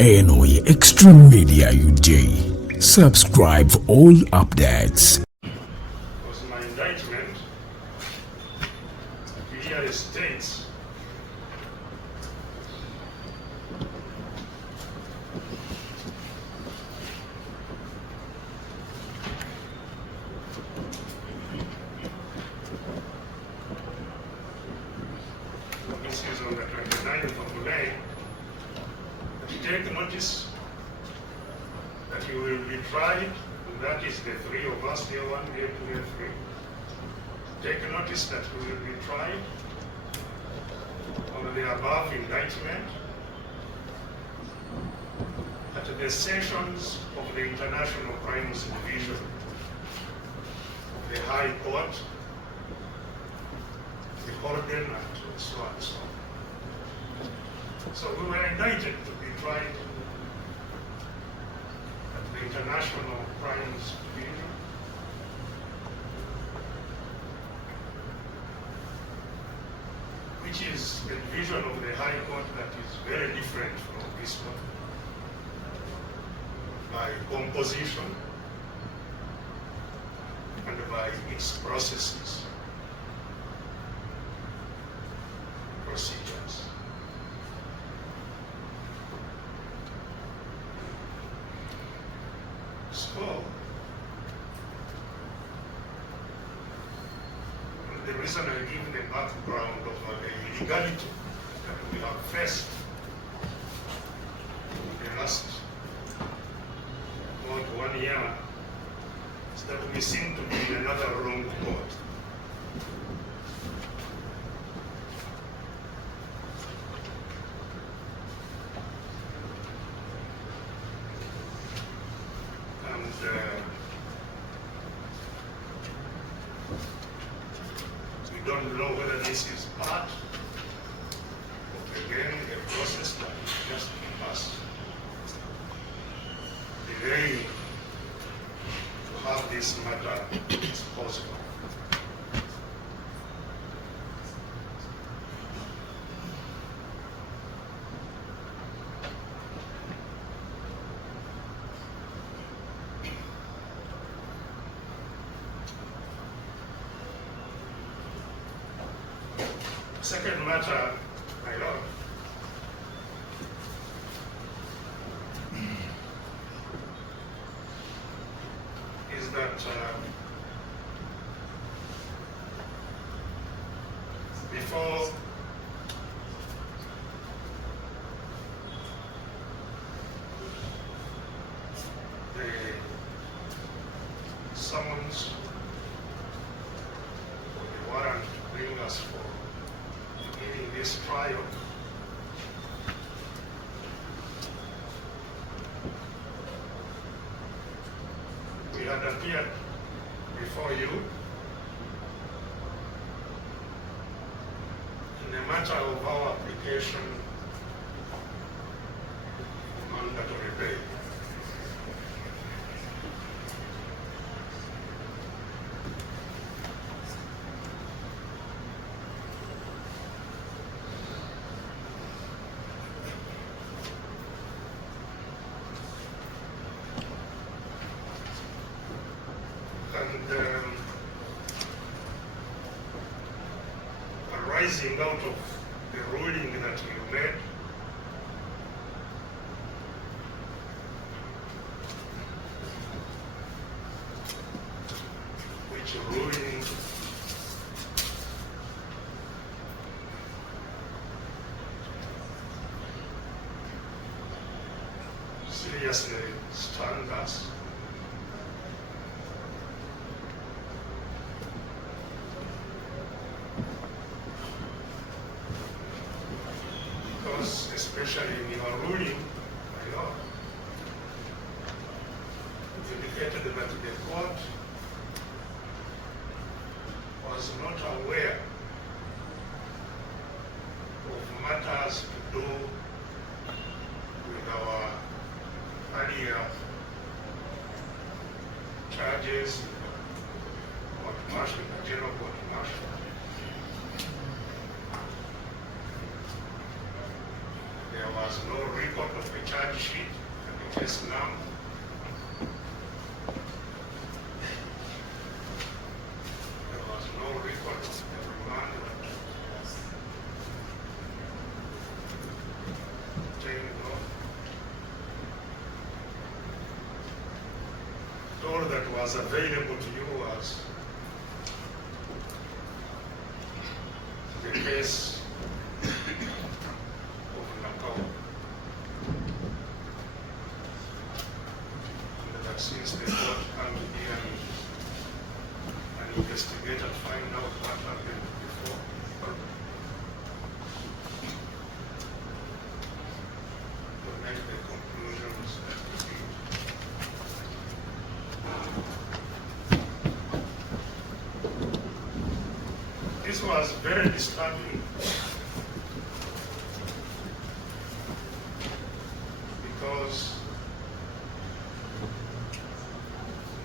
eno ye Extreme Media UJ. Subscribe for all updates. Was my indictment clearly states this is on the 29th of May. Take notice that you will be tried, and that is the three of us here, one, here, two, here, three. Take notice that we will be tried on the above indictment at the sessions of the International Crimes Division of the High Court, the Horden, and so on and so on. So we were indicted to be tried at the International Crimes Division. Which is a division of the High Court that is very different from this one by composition and by its processes, procedures. So, the reason I give the background of the illegality that we have faced in the last about 1 year is that we seem to be in another wrong court. We don't know whether this is part of, again, a process that is just us delaying to have this matter disposed of. Second matter, my lord, is that before the summons or the warrant to bring us for beginning this trial, we had appeared before you in the matter of our application for mandatory bail. Arising out of the ruling that you made, which ruling seriously stunned us. Especially in your ruling, my lord, it indicated that the court was not aware of matters to do with our earlier charges court martial, the general court martial. There was no recourse record of the charge sheet and the case number. There was no record of the remand. All that was available to you was the case of Nakao. And that since the court come here and investigate and find out what happened before, to make the conclusions that we did. This was very disturbing because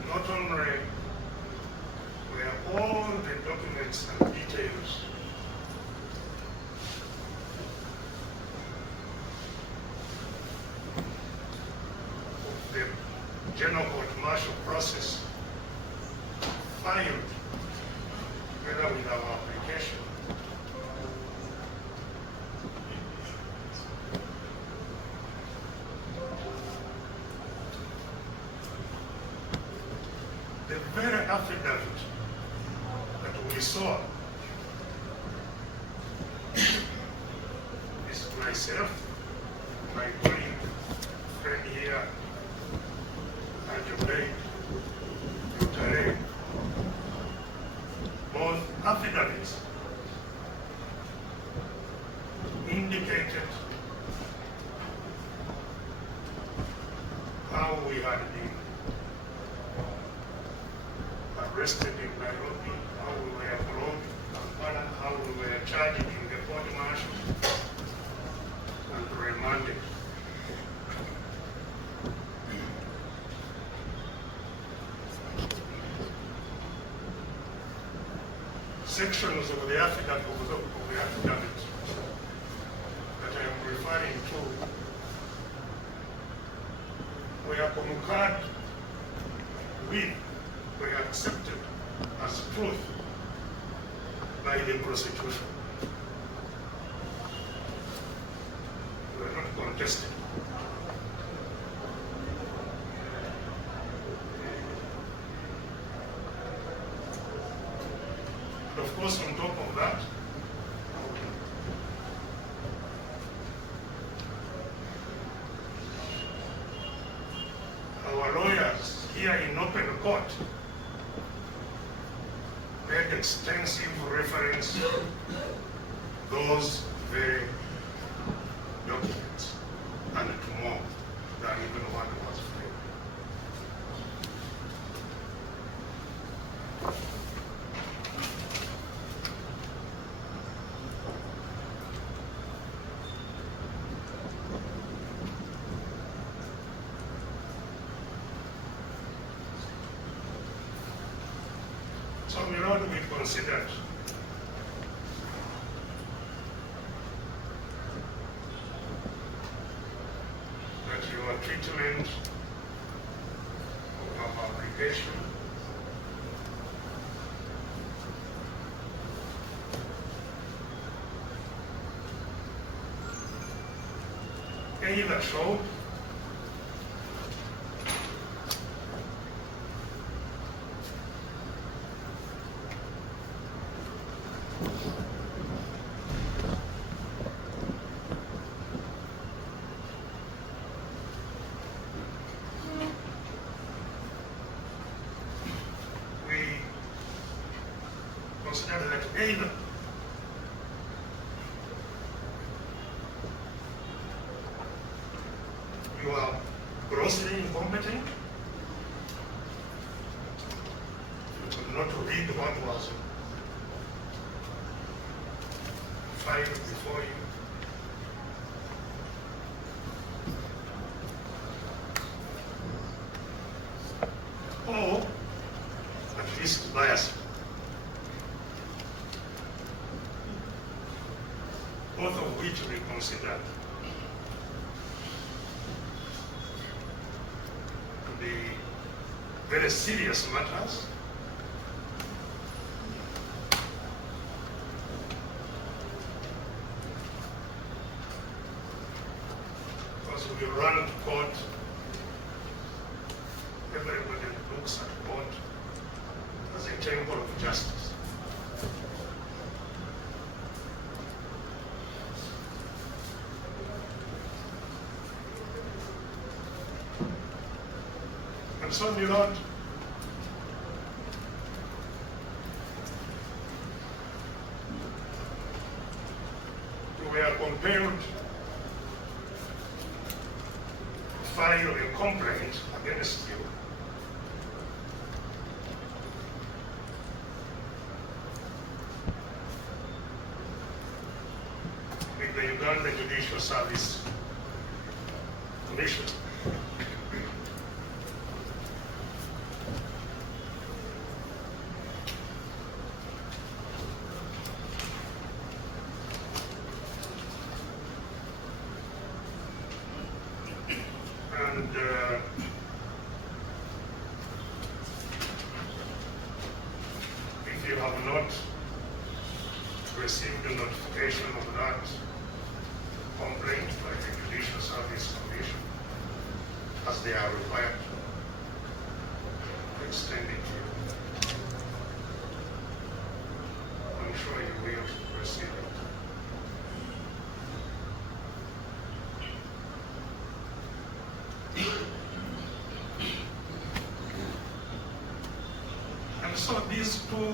not only were all the documents and details of the general court martial process filed together with our application, the very affidavit that we saw is myself, my colleague, friend here, and Dr. both affidavits indicated how we had been arrested in Nairobi, how we were brought to Kampala, how we were charged in the court martial and remanded. Sections of the affidavit that I am referring to were concurred with, were accepted as truth by the prosecution. They were not contested. Of course, on top of that, our lawyers here in open court made extensive reference to those very documents and to more than even one was free. So we ought to be considered that your treatment of our application either showed consider that either you are grossly incompetent, you could not read what was filed before you, or at least biased. Both of which we considered. the very serious matters. Because we run to court, everybody looks at court as a temple of justice. And so, my Lord, we are compelled to file a complaint against you with the Uganda Judicial Service Commission. And if you have not received a notification of that complaint by the Judicial Service Commission, as they are required to extend it to you, I'm sure you will receive it. And so these two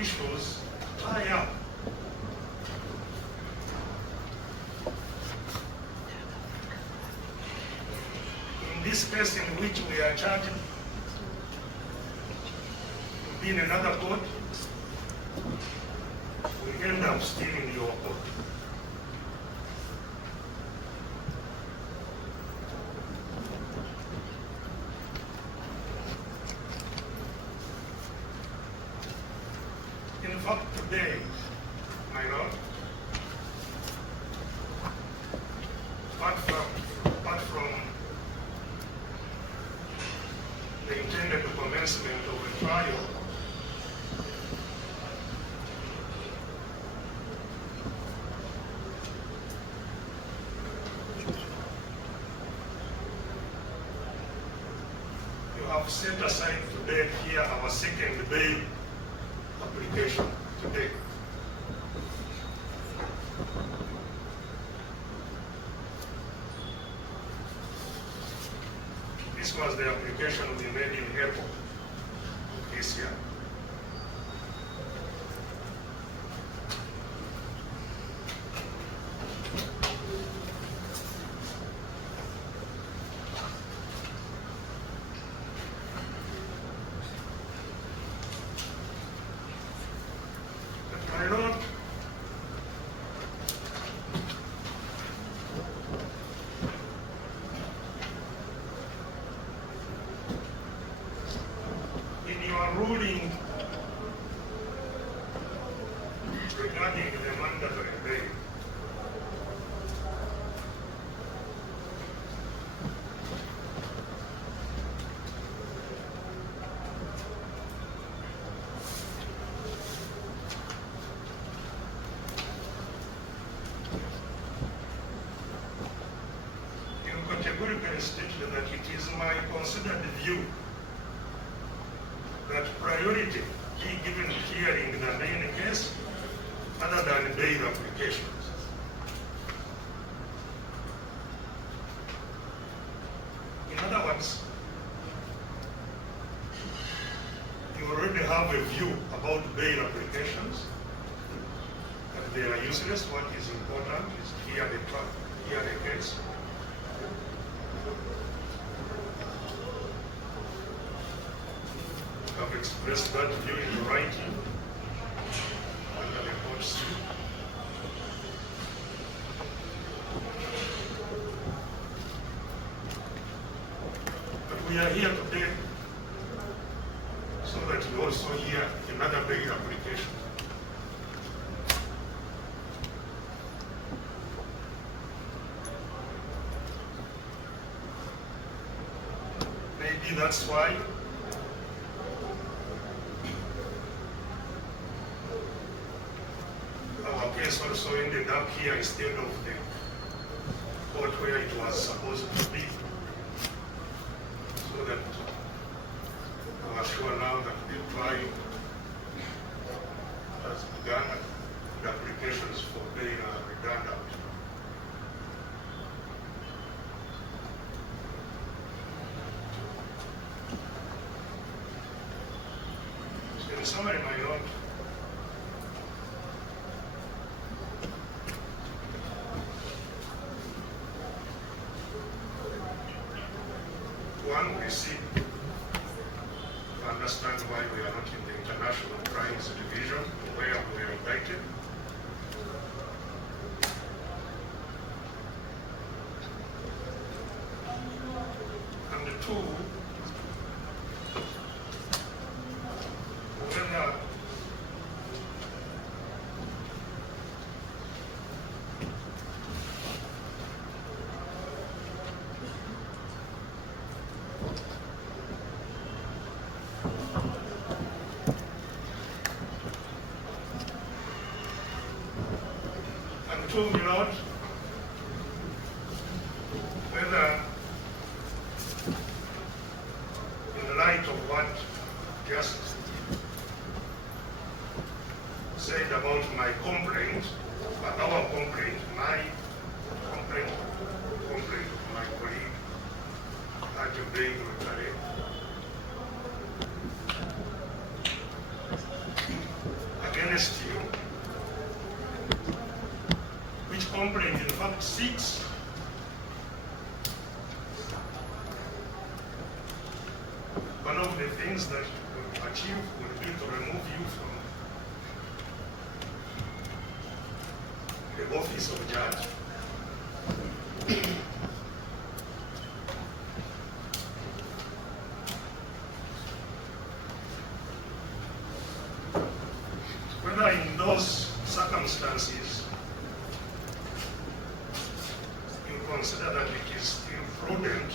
issues tie up. In this case in which we are charged to be in another court, we end up still in your court. In fact, today, my Lord, apart from the intended commencement of a trial, you have set aside today here our second bail application today. This was the application we made in April this year. My Lord, in your ruling regarding the mandatory bail, you categorically stated that it is my considered view that priority be given hearing the main case other than bail applications. In other words, you already have a view about bail applications, that they are useless. What is important is to hear the case. Have expressed that view in writing under the court seal. But we are here today so that you also hear another bail application. Maybe that's why our case also ended up here instead of the court where it was supposed to be. So that we are sure now that the trial has begun and the applications for bail are redundant. So in summary, my Lord, one, we seek to understand why we are not in the International Crimes Division, where we are indicted. And two, whether to me, Lord, whether in the light of what just said about my complaint, our complaint, my complaint of my colleague, Besigye Akambuwalide, against you, which complaint in fact seeks one of the things that will achieve will be to remove you from the office of judge. Whether in those circumstances you consider that it is still prudent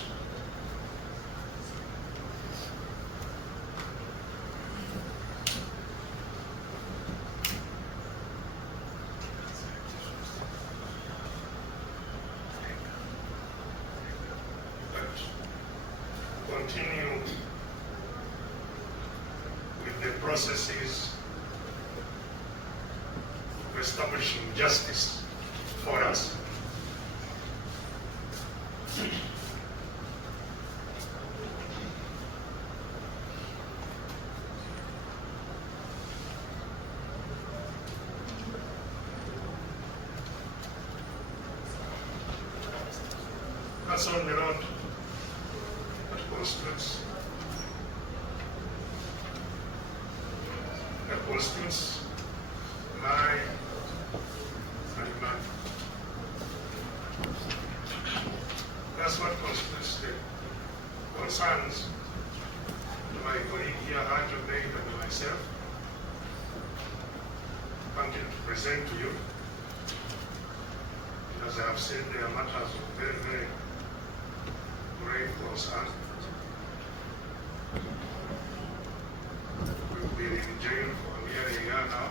continue with the processes of establishing justice for us. That's on the road that constitutes my argument. That's what constitutes the concerns of my colleague here, Besigye and myself, wanted to present to you. As I have said, they are matters of very, very grave concern. We've been in jail for nearly a year now.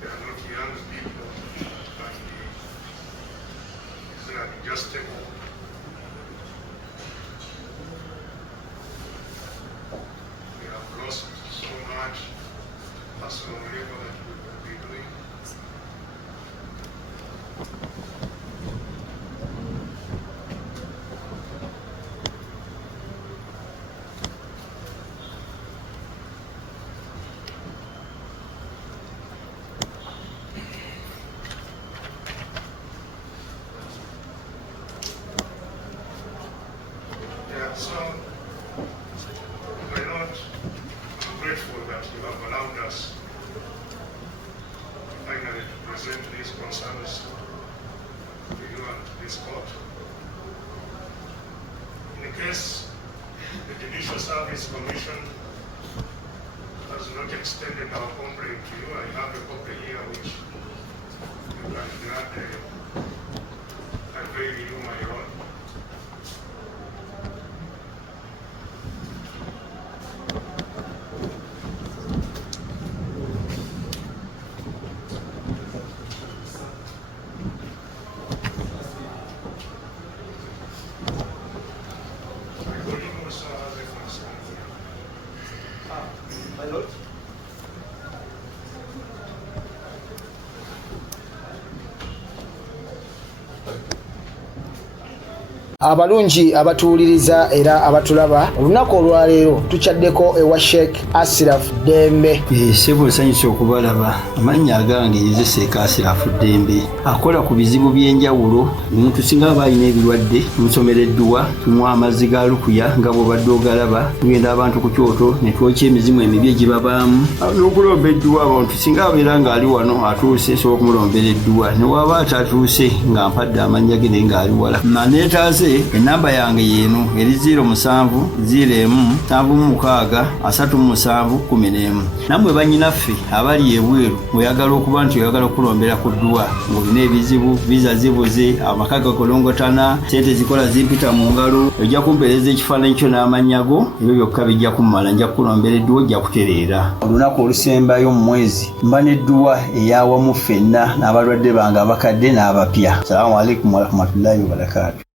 They are not young people, but it's unadjustable. We have lost so much personal labor that we will be doing. Yeah, so, my Lord, I'm grateful that you have allowed us finally to present these concerns to you and to this court. In case the Judicial Service Commission has not extended our complaint to you, I have a copy here which you can gladly really do my work. My lord. Abalungi abatuwuliriza era abatulaba olunaku olwaleero tukyaddeko ewa Sheikh Asiraf Dembe. Sebo nsanyusa okubalaba. Amannya agange Seeka Asiraf Dembe akola ku bizibu by'enjawulo. Omuntu singa aba alina ebirwadde tumusomereddwa, tumuwa amazzi ga lukuya nga bw'obadde ogalaba, tugenda abantu ku kyoto ne twokya emizimu emibi egibabaamu n'okulomba edduwa. Abantu singa abeera ng'ali wano atuuse sobola okumulombera edduwa, ne waba atatuuse nga mpadde amannya ge naye ng'ali wala. Neetaaze enamba yange yeeno eri 0707763711. Nammwe bannyinaffe abali ebweru oyagala okuba nti oyagala okulombera ku dduwa ng'olina ebizibu, viza zibuze, amaka gakolongotana, sente zikola zimpita mu ngalo, ojja kumpeereza ekifaananyi kyo n'amannya go, ebyo byokka bijja kummala. Nja kukulombera edduwa, ojja kutereera. Olunaku olusembayo mu mwezi mba n'edduwa eyawamu ffenna n'abalwadde bange abakadde n'abapya. Salaamu alaikum warahmatullahi wabarakatuh.